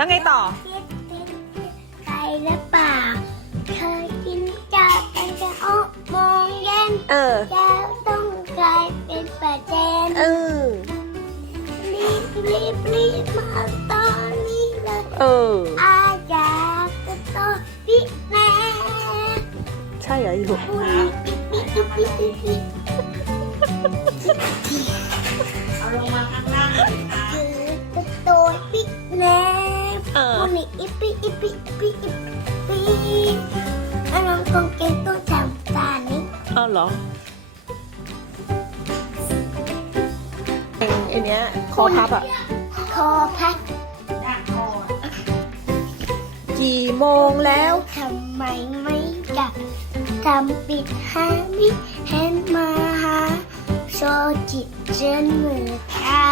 หรือเปล่าเคยกินข้าวตั้งแต่หกโมงเย็นเออแล้วต้องกลายเป็นประเด็นเออ รีบรีบรีบมาตอนนี้เลยเออ อาอยากจะต่อพี่แม่ใช่เหรออยู่พูดปิ๊ปิ๊ปิ๊ปิ๊ปิ๊ปิ๊เอาลงมาข้างล่าง ปิอิปิอิปิอันนั้นคงเก่งตัวจำตานี้เอาเหรอเองไอเนี้ยคอพับอะ คอพัดด้านคอกี่โมงแล้วทำไมไม่กลับทำปิดห้าวิเห็นมาหาโซจิตเจนมือเท้า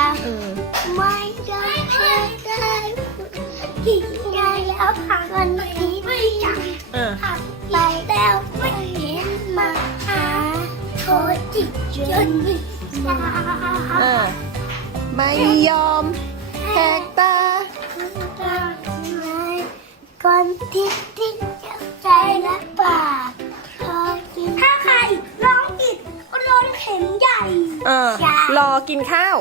จิตจนวิสาเออไม่ยอมแหกตาก่อนที่ที่จะใจและปากพอกินถ้าใครร้องผิดก็โดนเข็มใหญ่เออรอกินข้าว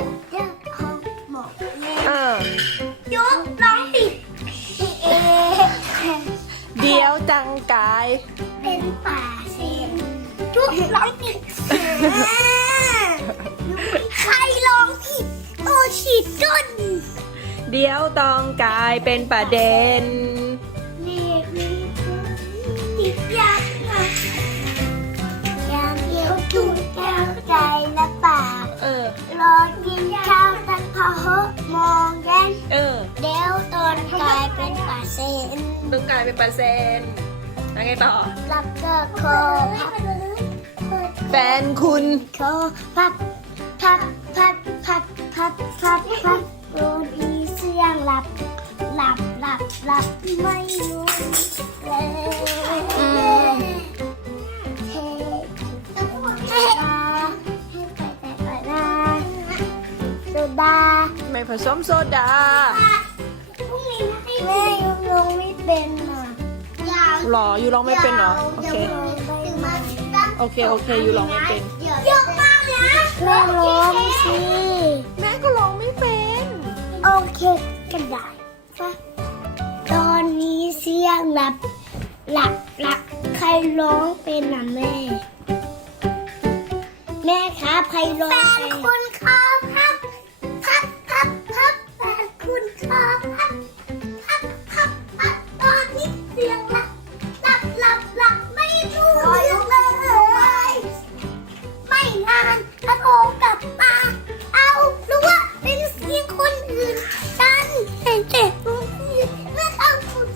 ใครร้องผิดโอชิดจนเดี๋ยวต้องกลายเป็นประเด็นเรียกมีติดยากนะอย่างเดียวถูกแก้วใจและปากเออ รอกินข้าวตั้งพอหกโมงเย็นเออ เดี๋ยวตอนกลายเป็นป่าเซนต้องกลายเป็นเปอร์เซ็นต์แล้วไงต่อ รับก็คอพับ แฟนคุณโคพับพับพับพับพับพับพับโดนอีเสียงหลับ หลับหลับหลับไม่รู้เลยอืมเทให้ไปแต่ไปนะโซดาไม่ผสมโซดาพรุ่งนี้ให้แม่ยังลงไม่เป็นอะหรออยู่ร้องไม่เป็นหรอโอเค โอเคโอเคอยู่ร้องไม่เป็น เยอะมากนะแม่ร้องสิแม่ก็ร้องไม่เป็น โอเคกันได้ปะตอนนี้เสียงหลับหลับหลับใครร้องเป็นน่ะแม่ แม่ครับใครร้องเป็นคุณครับครับครับครับครับแฟนคุณครับครับานฉันออกกลับมา เอาหรือว่าเป็นเสียงคนอื่นฉันเห็นแต่รู้เมื่อเอาคุณ